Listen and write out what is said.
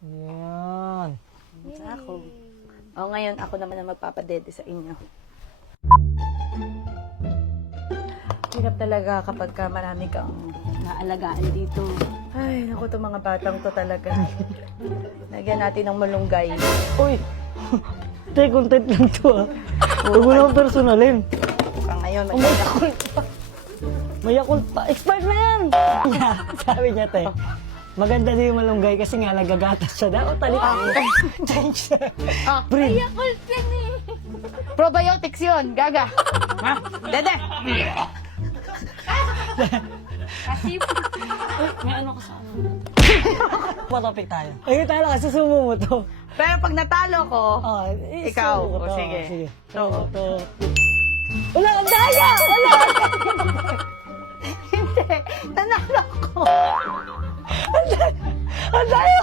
Yan. Ako. O ngayon, ako naman ang magpapadede sa inyo. Hirap talaga kapag ka marami kang naalagaan dito. Ay, naku, itong mga batang to talaga. Lagyan natin ng malunggay. Uy! Te, content lang to ah. Huwag mo naman personalin. Mukhang ngayon, Oh, may Yakult pa. May Yakult pa. Expired na yan! Sabi niya, te. Maganda din yung malunggay kasi nga nagagatas siya. Dapat talik ako. Change na. Ah, Breed. probiotics yun, gaga. Ha? Dede! May ano ka sa ano? Pa-topic tayo. Ay, tayo lang kasi sumo mo to. Pero pag natalo ko, Ah, ikaw. sumo ko O, to. sige. Sige. Oo. To. Wala, ang daya! Wala! hindi, nanalo ko. Ang daya!